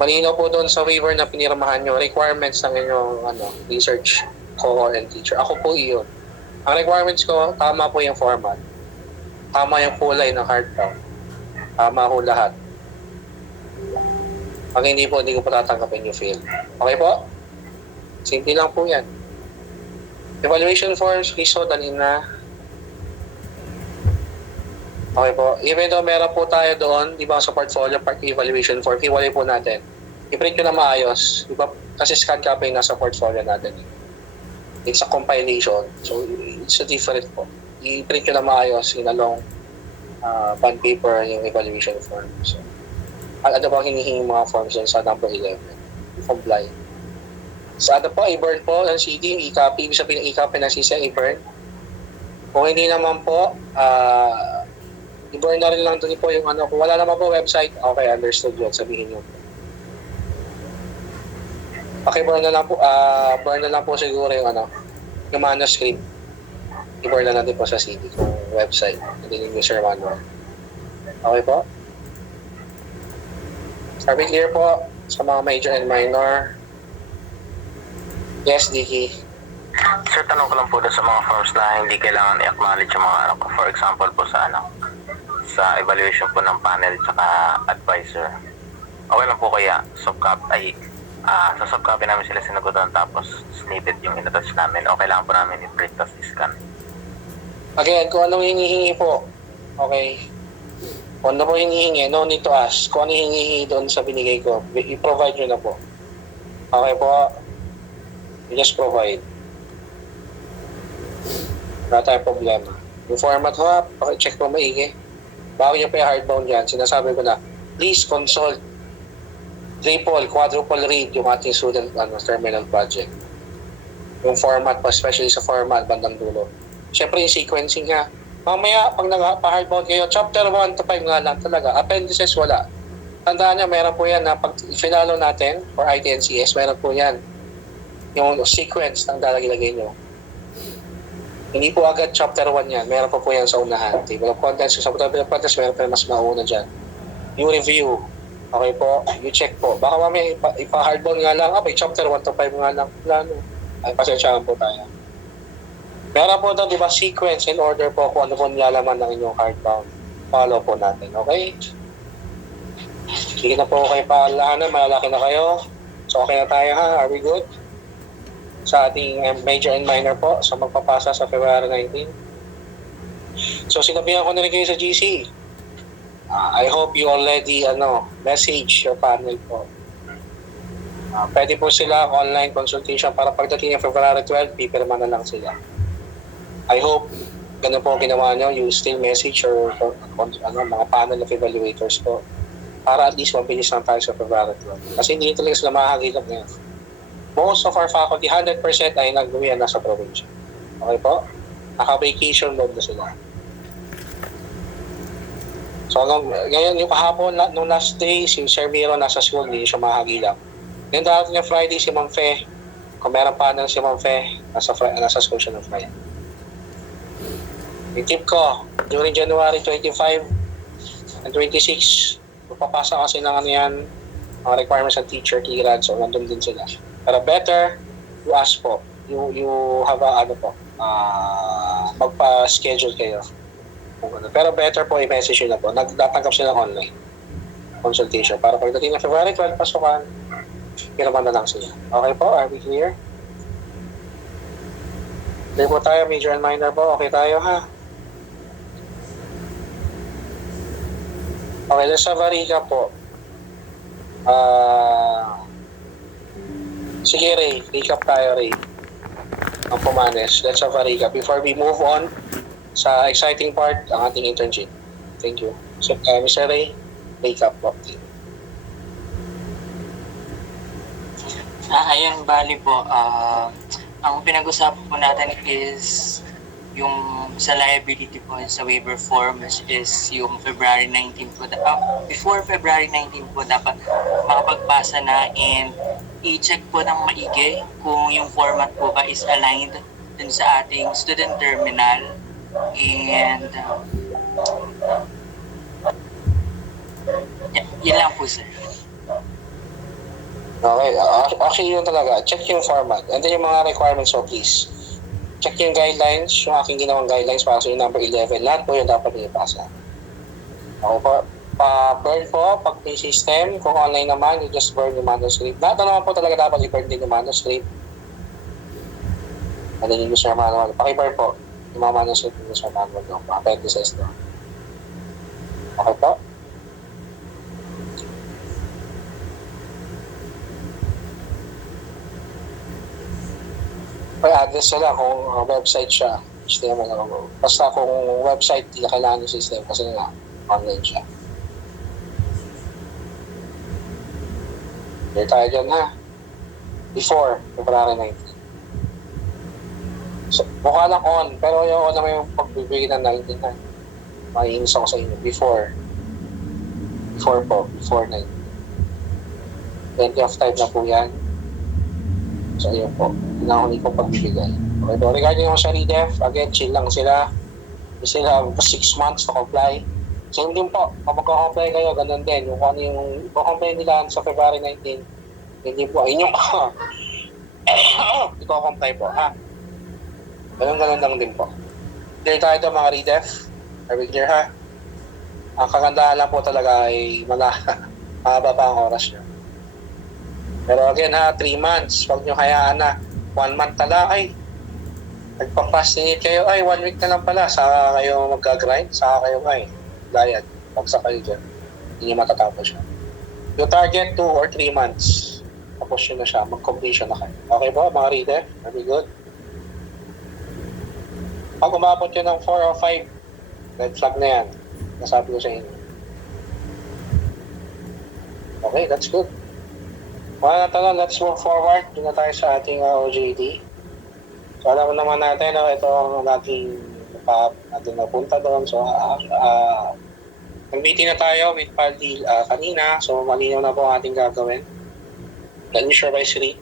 Malinaw po doon sa waiver na pinirmahan nyo, requirements ng inyong research cohort and teacher. Ako po iyon. Ang requirements ko, tama po yung format. Tama yung kulay ng hardbound. Tama po lahat. Pag hindi po, hindi ko po tatanggapin yung fail. Okay po? Simple lang po yan. Evaluation forms, please so, dali na. Okay po. Even though meron po tayo doon, di ba sa portfolio, part evaluation form, iwalay po natin. I-print nyo na maayos. Di ba? Kasi scan copy nasa portfolio natin. It's a compilation. So, it's a different po. I-print nyo na maayos in a long bond paper yung evaluation form. So, ano ba hinihingi mga forms dyan sa number 11? Comply. Sa ano po, i-burn po ang CD, i-copy. Ibig sabihin, i-copy ng CC, i-burn. Kung hindi naman po, i-burn na rin lang doon po yung ano. Kung wala naman po website, okay, understood yun. Sabihin nyo. Paki-burn na lang po, burn na lang po siguro yung yung manuscript. I-burn na natin po sa CD kung website. Hindi yung user manual. Okay po? Are we clear po sa mga major and minor? Yes, Dicky. Sir, tanong ko lang po doon sa mga forms na hindi kailangan i-acknowledge yung mga for example po sa sa evaluation po ng panel tsaka advisor. Okay lang po kaya sa subcopy namin sila sinagutan tapos snippet yung inattach namin. Okay lang po namin i-print tapos i-scan. Again, kung anong hinihingi po, okay. Kung ano po hinihingi, no need to ask. Kung ano hinihingi doon sa binigay ko, i-provide nyo na po. Okay po. You just provide. Wala tayong problema. Yung format ho, check po maigi. Bago nyo pa yung hardbound yan, sinasabi ko na, please consult triple, quadruple read yung ating student terminal project. Yung format pa, especially sa format, bandang dulo. Siyempre yung sequencing nga. Mamaya, pag nagpa-hardbound kayo, chapter 1 to 5 nga lang talaga. Appendices, wala. Tandaan nyo, meron po yan na pag finalo natin, for ITNCS, meron po yan. Yung sequence ng lalagay nyo. Hindi po agad chapter 1 yan. Meron po yan sa unahan. Table of contents. Sa table of contents, meron pa mas mauna dyan. Yung review. Okay po. You check po. Baka mamaya ipa-hardbound nga lang. May chapter 1 to 5 nga lang. Plano. Ay, pasensyahan po tayo. Meron po doon, di ba, sequence in order po kung ano po nilalaman ng inyong hardbound. Follow po natin. Okay? Sige na po kayo paalahanan. Malalaki na kayo. So, okay na tayo ha. Are we good? Sa ating major and minor po. So, magpapasa sa February 19. So, sinabihan ko na rin kayo sa GC. I hope you already message your panel po. Pwede po sila online consultation para pagdating ng February 12, pipirma na lang sila. I hope ganun po ginawa nyo. You still message your mga panel of evaluators po para at least mabilis lang tayo sa February 12. Kasi hindi talaga sila makakagilap ngayon. Most of our faculty, 100% ay nag-uwian na sa probinsya. Okay po? Naka-vacation mode na sila. So, ngayon yung kahapon, nung last day, si Sir Miro nasa school, hindi siya makakagilap. Ngayon darating yung Friday, si Ma'am Fe, kung meron panel si Ma'am Fe, nasa school siya ng Friday. Yung tip ko, during January 25 and 26, magpapasa kasi ng mga requirements ng teacher, kiran, so nandun din sila. Pero better, you ask po. You have magpa-schedule kayo. Pero better po, i-message nyo na po. Nagtatanggap sila ng online consultation para pagdating ng February 12, pasukan, kiraman na lang sila. Okay po? Are we clear? Clear po tayo, major and minor po. Okay tayo ha? Okay, let's have a recap po. Sige Ray, recap tayo Ray. Ang pumanes. Let's have a recap before we move on sa exciting part, ang ating internship. Thank you. So, Mr. Ray, recap po. Ayun, bali po, ang pinag-usapan po natin is yung sa liability po sa waiver forms is yung February 19 po. Before February 19 po, dapat makapagpasa na and i-check po ng maigi kung yung format po ba is aligned dun sa ating student terminal and yun lang po sir. Okay, actually yun talaga. Check yung format. And then yung mga requirements, so please. Check yung guidelines, yung aking ginawang guidelines para sa yung number 11. Lahat po yun dapat ipasa. Okay po. Pa-burn po, pag may system, kung online naman, you just burn yung manuscript. Lahat na naman po talaga dapat i-burn din yung manuscript. And then yung user manual. Paki-burn po yung mga manuscript yung user manual doon. Mga appendices doon. Okay po? May address sila kung website siya. HTML ako. Basta kung website, hindi na kailangan yung system kasi nga online siya. Here tayo dyan ha. Before February 19. So, mukha lang on, pero yung on naman yung pagbibigay ng 19 na. Maiinis ako sa inyo. Before po. Before 19. Plenty of time na po yan. So, ayun po. Pinahuli ko pagbibigay. Okay po. Regarding yung sa REDEF, again, chill lang sila. We still have 6 months to comply. Same din po. Kung magko-comply kayo, ganun din. Yung kung ano yung comply nila sa February 19, hindi po. Inyong i-comply po, ha? Ganun lang din po. Clear tayo ito, mga REDEF. Are we clear, ha? Ang kagandahan lang po talaga ay mahaba pa ang oras nyo. Pero again, ha, 3 months. Huwag nyo hayaan na 1 month tala, ay nagpa-procrastinate kayo, ay 1 week na lang pala, saka kayo magka-grind, saka kayo diet, pagsa kayo dyan, hindi nyo matatapos siya. Yung target 2 or 3 months, tapos yun na siya, mag-completion na kayo. Okay po, mga reader? Very good. Pag umabot yun ng 4 or 5, red flag na yan. Nasabi ko sa inyo. Okay, that's good. Mga natanong, let's move forward. Doon na tayo sa ating OJT. So alam naman natin, ito ang ating napunta doon. So nag-meeting na tayo with Paldi kanina. So malinaw na po ang ating gagawin. Let me share by Sri.